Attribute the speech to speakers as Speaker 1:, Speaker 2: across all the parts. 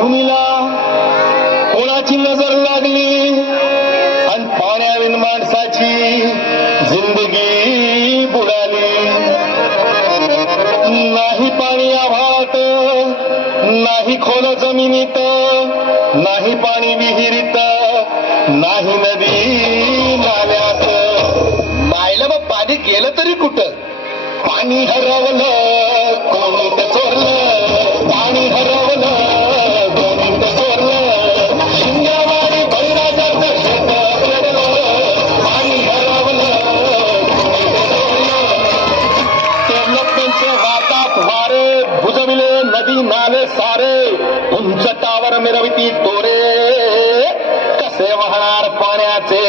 Speaker 1: भूमीला कोणाची नजर लागली? आणि पाण्याविन माणसाची जिंदगी बुडाली. नाही पाणी आभाळात नाही खोल जमिनीत नाही पाणी विहिरीत नाही नदी नाल्यात. पाहिलं मग पाणी गेलं तरी कुठं? पाणी हरवलं कोणी ते मिरविती तोरे कसे वाहणार पाण्याचे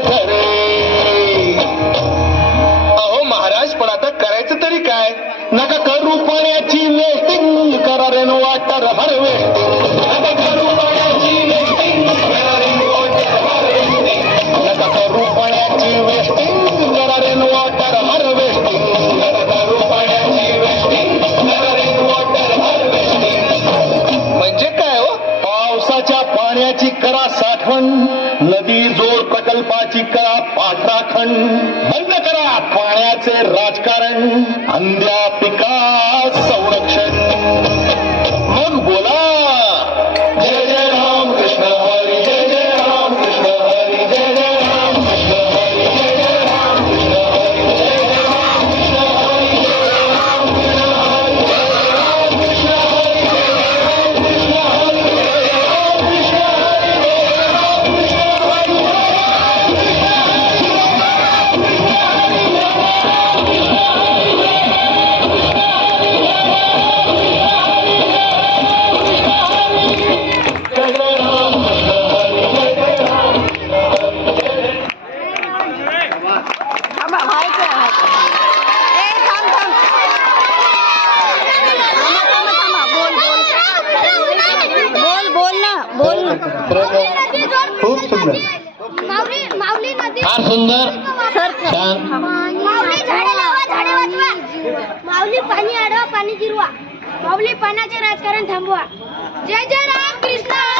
Speaker 1: झरे? अहो महाराज पण आता करायचं तरी काय? नका करू पाण्याची वेस्टिंग करा रेन वॉटर हार्वेस्टिंग नका पावसाच्या पाण्याची करा साठवण नदी जोड प्रकल्पाची करा पाठराखण बंद करा पाण्याचे राजकारण अंध्या
Speaker 2: पाणी आडवा पाणी जिरवा माऊली पाण्याचे राजकारण थांबवा जय जय राम कृष्ण